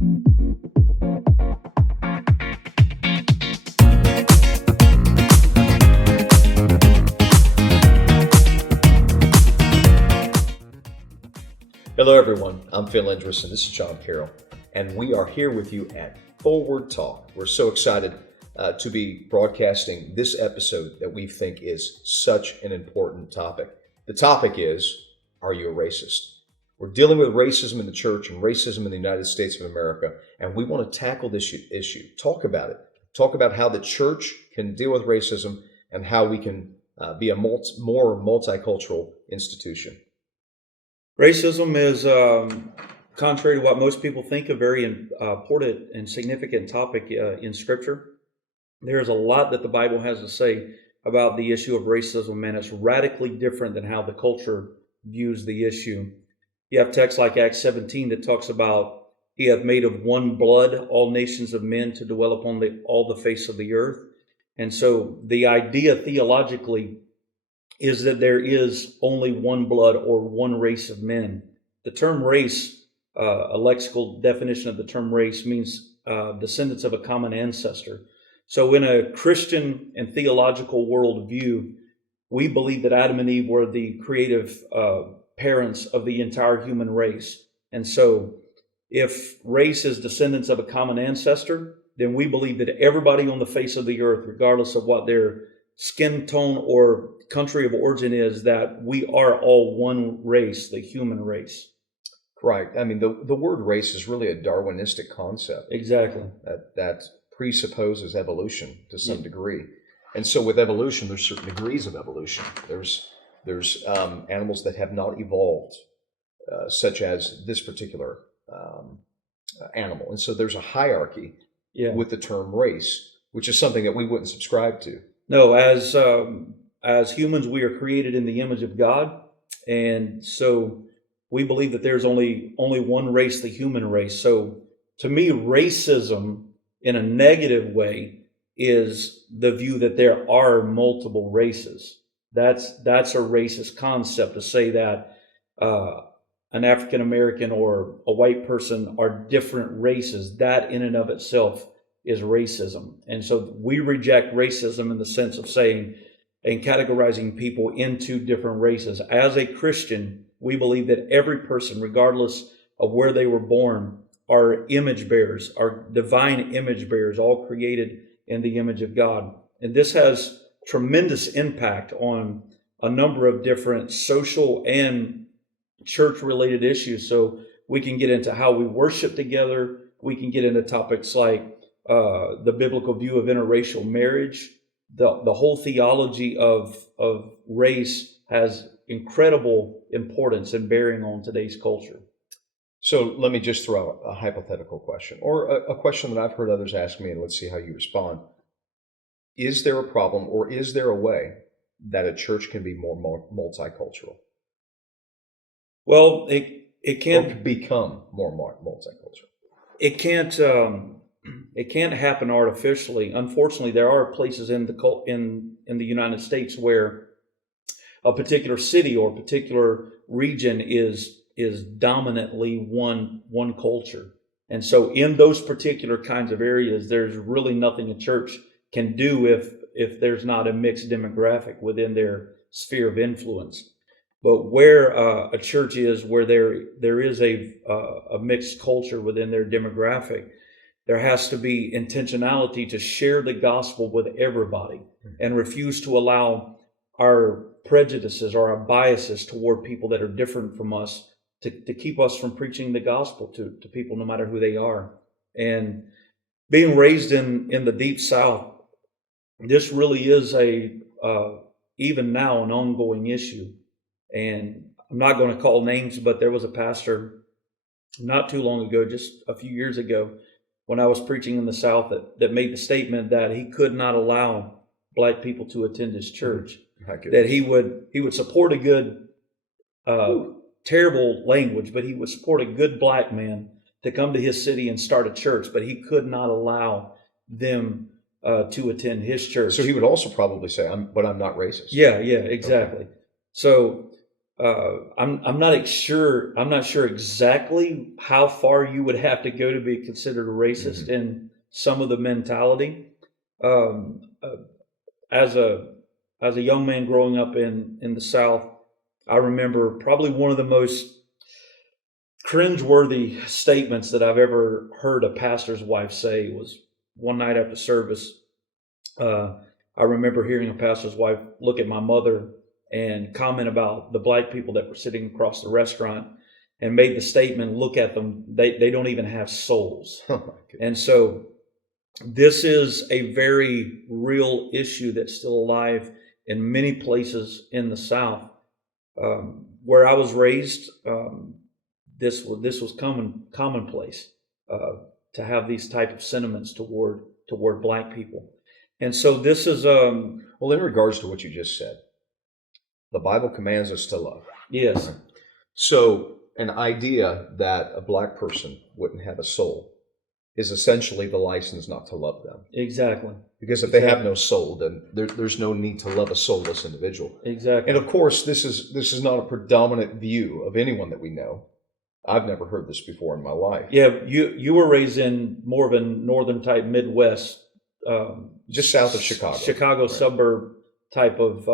Hello, everyone. I'm Phil Endris, and this is John Carroll, and we are here with you at Forward Talk. We're so excited to be broadcasting this episode that we think is such an important topic. The topic is, are you a racist? We're dealing with racism in the church and racism in the United States of America, and we want to tackle this issue, talk about it, talk about how the church can deal with racism and how we can be a more multicultural institution. Racism is, contrary to what most people think, a very important and significant topic in Scripture. There's a lot that the Bible has to say about the issue of racism, and it's radically different than how the culture views the issue. You have texts like Acts 17 that talks about, He hath made of one blood all nations of men to dwell upon all the face of the earth. And so the idea theologically is that there is only one blood or one race of men. The term race, a lexical definition of the term race, means descendants of a common ancestor. So in a Christian and theological worldview, we believe that Adam and Eve were the creative parents of the entire human race. And so if race is descendants of a common ancestor, then we believe that everybody on the face of the earth, regardless of what their skin tone or country of origin is, that we are all one race, the human race. Right. I mean, the word race is really a Darwinistic concept. Exactly. That presupposes evolution to some degree. And so with evolution, there's certain degrees of evolution. There's animals that have not evolved, such as this particular animal. And so there's a hierarchy with the term race, which is something that we wouldn't subscribe to. No, as humans, we are created in the image of God, and so we believe that there's only one race, the human race. So to me, racism in a negative way is the view that there are multiple races. That's a racist concept to say that an African American or a white person are different races. That in and of itself is racism. And so we reject racism in the sense of saying and categorizing people into different races. As a Christian, we believe that every person, regardless of where they were born, are image bearers, are divine image bearers, all created in the image of God. And this has tremendous impact on a number of different social and church-related issues. So we can get into how we worship together. We can get into topics like the biblical view of interracial marriage. The whole theology of race has incredible importance and bearing on today's culture. So let me just throw out a hypothetical question, or a question that I've heard others ask me, and let's see how you respond. Is there a problem, or is there a way that a church can be more multicultural? Well, it can't or become more multicultural. It can't happen artificially. Unfortunately, there are places in the United States where a particular city or particular region is dominantly one culture. And so in those particular kinds of areas, there's really nothing a church can do if there's not a mixed demographic within their sphere of influence. But where a church is, where there is a mixed culture within their demographic, there has to be intentionality to share the gospel with everybody and refuse to allow our prejudices or our biases toward people that are different from us to keep us from preaching the gospel to people no matter who they are. And being raised in the Deep South, this really is even now an ongoing issue. And I'm not going to call names, but there was a pastor not too long ago, just a few years ago, when I was preaching in the South, that made the statement that he could not allow Black people to attend his church. That he would support a good, terrible language, but he would support a good Black man to come to his city and start a church, but he could not allow them to attend his church. So he would also probably say, but I'm not racist. Yeah, exactly. Okay. So I'm not sure. I'm not sure exactly how far you would have to go to be considered a racist in some of the mentality. Um, uh, as a young man growing up in the South, I remember probably one of the most cringeworthy statements that I've ever heard a pastor's wife say was one night after service. Uh, I remember hearing a pastor's wife look at my mother and comment about the black people that were sitting across the restaurant and made the statement, look at them, they don't even have souls. And so this is a very real issue that's still alive in many places in the South. Where I was raised, this was commonplace to have these type of sentiments toward black people. And so this is Well, in regards to what you just said, the Bible commands us to love. yes, So, an idea that a black person wouldn't have a soul is essentially the license not to love them. exactly, Because if they have no soul, then there's no need to love a soulless individual. exactly. And of course, this is not a predominant view of anyone that we know. I've never heard this before in my life. Yeah, you were raised in more of a northern type Midwest, Just south of Chicago. Chicago Right. suburb type of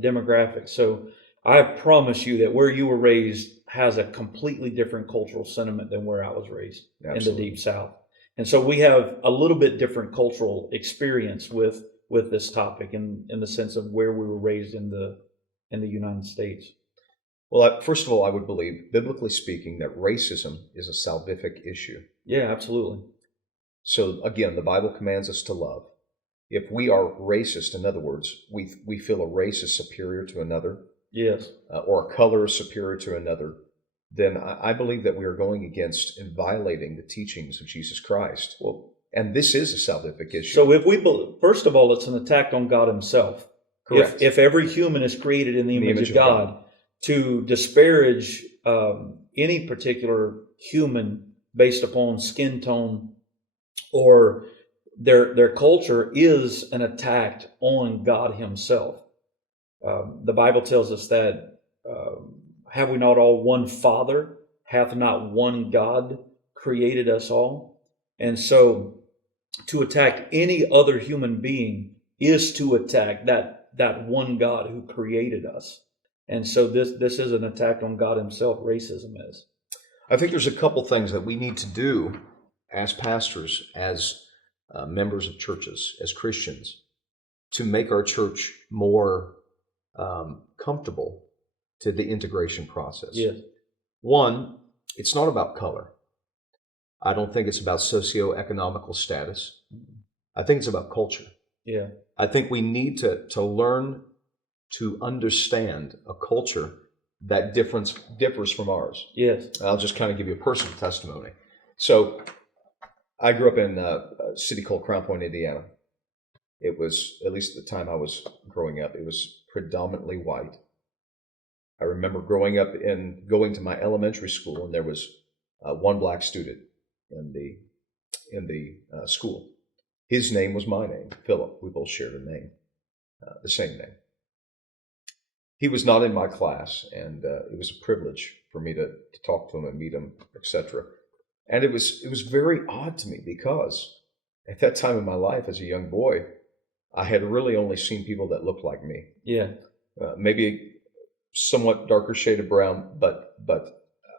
demographic. So I promise you that where you were raised has a completely different cultural sentiment than where I was raised in the Absolutely. Deep South. And so we have a little bit different cultural experience with this topic in the sense of where we were raised in the United States. Well, first of all, I would believe, biblically speaking, that racism is a salvific issue. Yeah, absolutely. So again, the Bible commands us to love. If we are racist, in other words, we feel a race is superior to another, Yes. or a color is superior to another, then I believe that we are going against and violating the teachings of Jesus Christ. Well, And this is a salvific issue. so if we first of all, it's an attack on God Himself. Correct. If every human is created in the image of God, to disparage any particular human based upon skin tone or their culture is an attack on God Himself. The Bible tells us that have we not all one Father? Hath not one God created us all? And so to attack any other human being is to attack that one God who created us. And so this is an attack on God Himself, racism is. I think there's a couple things that we need to do as pastors, as members of churches, as Christians, to make our church more comfortable to the integration process. Yes. One, it's not about color. I don't think it's about socioeconomical status. I think it's about culture. Yeah. I think we need to learn to understand a culture that differs from ours. Yes. I'll just kind of give you a personal testimony. So I grew up in a city called Crown Point, Indiana. It was, at least at the time I was growing up, it was predominantly white. I remember growing up and going to my elementary school, and there was one black student in the school. His name was my name, Philip. We both shared a name, the same name. He was not in my class, and it was a privilege for me to talk to him and meet him, etc. And it was very odd to me because at that time in my life as a young boy, I had really only seen people that looked like me. Yeah. Maybe somewhat darker shade of brown, but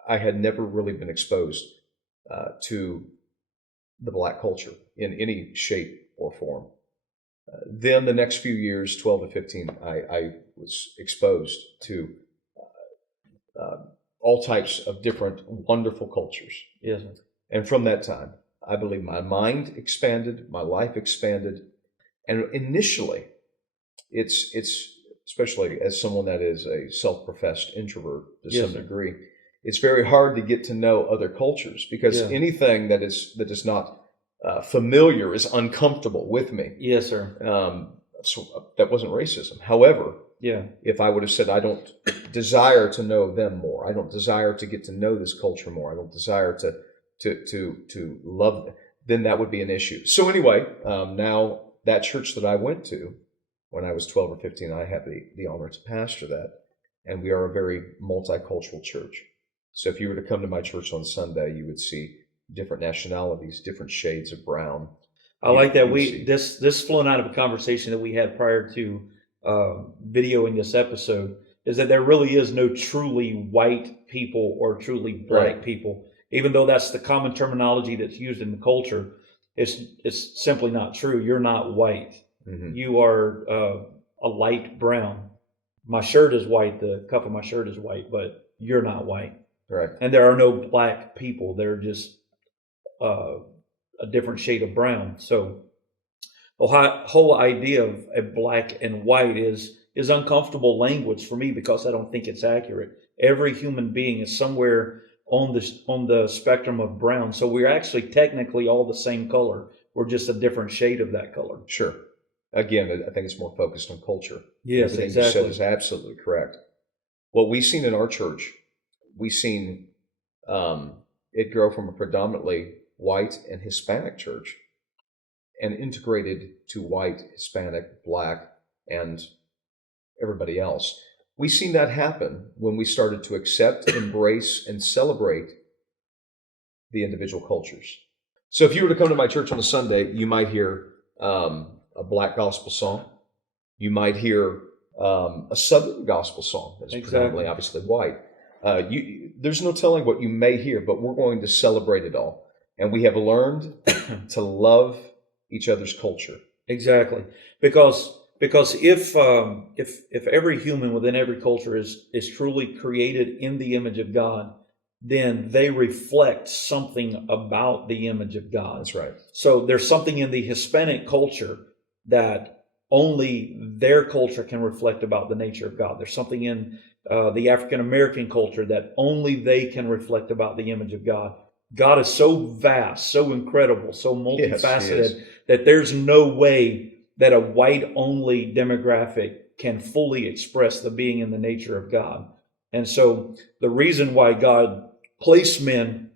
I had never really been exposed to the black culture in any shape or form. Then the next few years, 12 to 15, I was exposed to all types of different wonderful cultures. Yes. And from that time, I believe my mind expanded, my life expanded. And initially, it's especially as someone that is a self-professed introvert to Yes, some sir. degree, it's very hard to get to know other cultures because Yeah. anything that is not familiar is uncomfortable with me. Yes, sir. So that wasn't racism. However, Yeah. if I would have said I don't desire to know them more, I don't desire to get to know this culture more, I don't desire to love them, then that would be an issue. So anyway, now that church that I went to when I was 12 or 15, I had the honor to pastor that. and we are a very multicultural church. So if you were to come to my church on Sunday, you would see different nationalities, different shades of brown. I like that You would see, this flown out of a conversation that we had prior to videoing this episode, is that there really is no truly white people or truly black right. people, even though that's the common terminology that's used in the culture. It's simply not true. You're not white. Hmm. You are a light brown. My shirt is white. The cuff of my shirt is white, but you're not white. Right. And there are no black people. They're just uh, a different shade of brown. So the whole idea of a black and white is uncomfortable language for me because I don't think it's accurate. Every human being is somewhere on the spectrum of brown. So we're actually technically all the same color. We're just a different shade of that color. Sure. Again, I think it's more focused on culture. Yes, Everything you said exactly. is absolutely correct. What we've seen in our church, we've seen it grow from a predominantly white and Hispanic church and integrated to white, Hispanic, black, and everybody else. We've seen that happen when we started to accept, embrace, and celebrate the individual cultures. So if you were to come to my church on a Sunday, you might hear a black gospel song. You might hear a Southern gospel song that's predominantly, Exactly. obviously, white. There's no telling what you may hear, but we're going to celebrate it all. And we have learned to love each other's culture. Exactly. Because if every human within every culture is truly created in the image of God, then they reflect something about the image of God. That's right. So there's something in the Hispanic culture that only their culture can reflect about the nature of God. There's something in the African American culture that only they can reflect about the image of God. God is so vast, so incredible, so Yes, he multifaceted is. that there's no way that a white only demographic can fully express the being and the nature of God. And so the reason why God placed men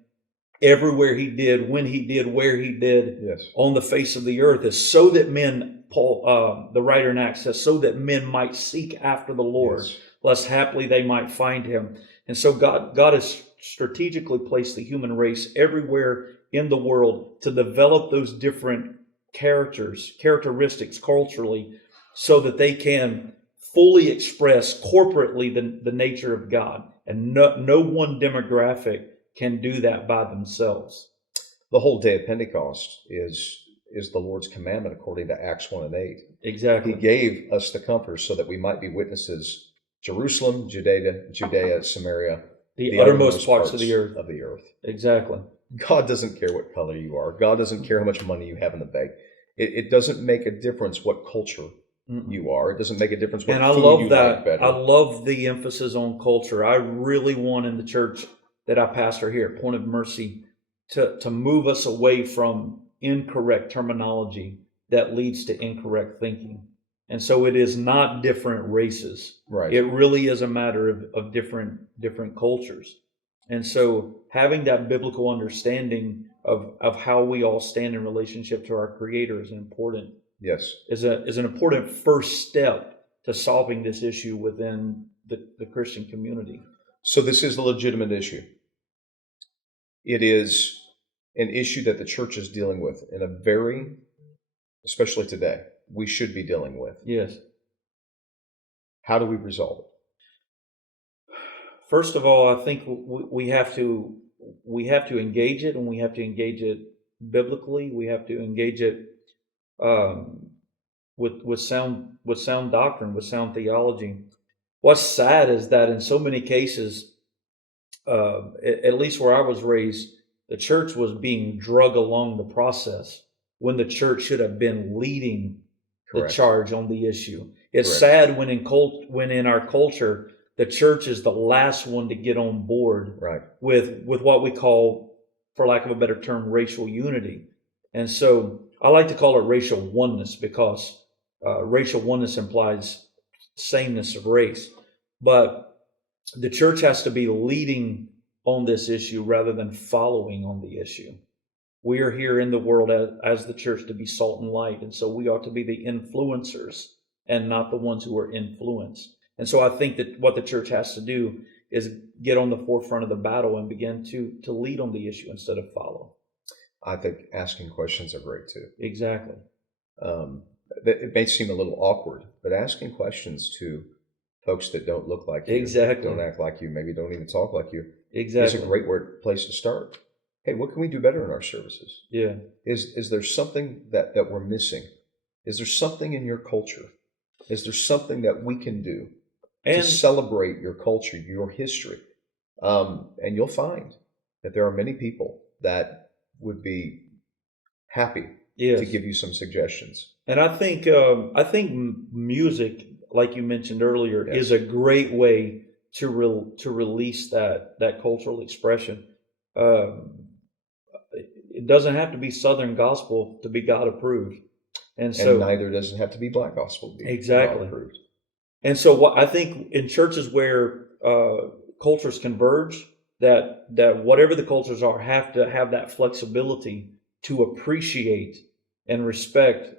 everywhere he did, when he did, where he did Yes. on the face of the earth is so that men, Paul, the writer in Acts says, so that men might seek after the Lord, Yes. lest haply they might find him. And so God has strategically placed the human race everywhere in the world to develop those different characteristics culturally, so that they can fully express corporately the nature of God. And no one demographic can do that by themselves. The whole day of Pentecost is the Lord's commandment according to Acts 1 and 8. He Exactly. gave us the Comforter so that we might be witnesses Jerusalem, Judea, Samaria, The uttermost parts of the earth. of the earth. Exactly. God doesn't care what color you are. God doesn't care how much money you have in the bank. It doesn't make a difference what culture Mm-mm. you are. It doesn't make a difference what And I food love you like that. better. I love the emphasis on culture. I really want in the church that I pastor here at Point of Mercy to move us away from incorrect terminology that leads to incorrect thinking. And so it is not different races. Right. It really is a matter of different cultures. And so having that biblical understanding of how we all stand in relationship to our Creator is important, Yes. is an important first step to solving this issue within the Christian community. So this is a legitimate issue. It is an issue that the church is dealing with in a very, especially today, we should be dealing with. Yes. How do we resolve it? First of all, I think we have to engage it, and we have to engage it biblically. We have to engage it with sound doctrine, with sound theology. What's sad is that in so many cases, at least where I was raised, the church was being drug along the process when the church should have been leading the Correct. charge on the issue. It's Correct. sad when in our culture the church is the last one to get on board Right. with what we call, for lack of a better term, racial unity. And so I like to call it racial oneness, because racial oneness implies sameness of race. But the church has to be leading on this issue rather than following on the issue. We are here in the world as the church to be salt and light, and so we ought to be the influencers and not the ones who are influenced. And so I think that what the church has to do is get on the forefront of the battle and begin to lead on the issue instead of follow. I think asking questions are great too. Exactly. It may seem a little awkward, but asking questions to folks that don't look like you, Exactly. don't act like you, maybe don't even talk like you, Exactly. is a great place to start. Hey, what can we do better in our services? Yeah. Is there something that we're missing? Is there something in your culture? Is there something that we can do to celebrate your culture, your history? And you'll find that there are many people that would be happy to give you some suggestions. And I think music, like you mentioned earlier, Yes. is a great way to release that cultural expression. It doesn't have to be Southern gospel to be God approved, and so neither does it have to be Black gospel to be exactly God approved. And so what I think in churches where cultures converge, that whatever the cultures are, have to have that flexibility to appreciate and respect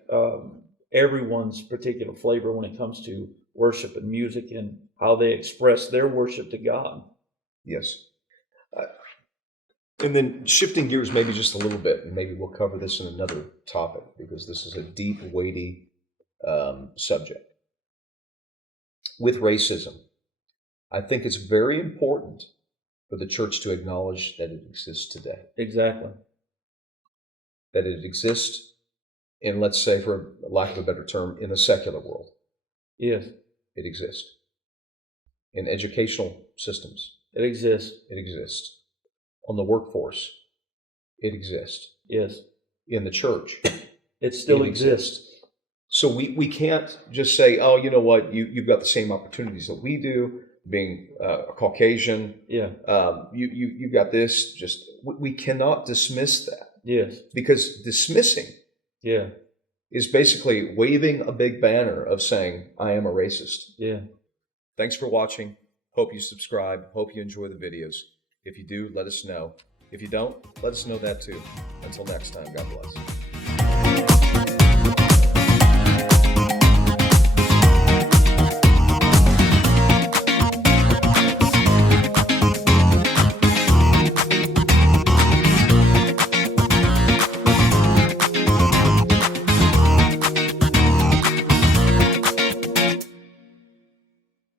everyone's particular flavor when it comes to worship and music and how they express their worship to God. Yes. And then shifting gears maybe just a little bit, and maybe we'll cover this in another topic because this is a deep, weighty subject. With racism, I think it's very important for the church to acknowledge that it exists today. Exactly. That it exists in, let's say, for lack of a better term, in the secular world. Yes. It exists. In educational systems. It exists. It exists. On the workforce. It exists. Yes. In the church. It still exists. So we can't just say, oh, you know what, you've got the same opportunities that we do, being a Caucasian. Yeah. You got this. Just we cannot dismiss that. Yes. Because dismissing is basically waving a big banner of saying, I am a racist. Yeah. Thanks for watching. Hope you subscribe. Hope you enjoy the videos. If you do, let us know. If you don't, let us know that too. Until next time, God bless.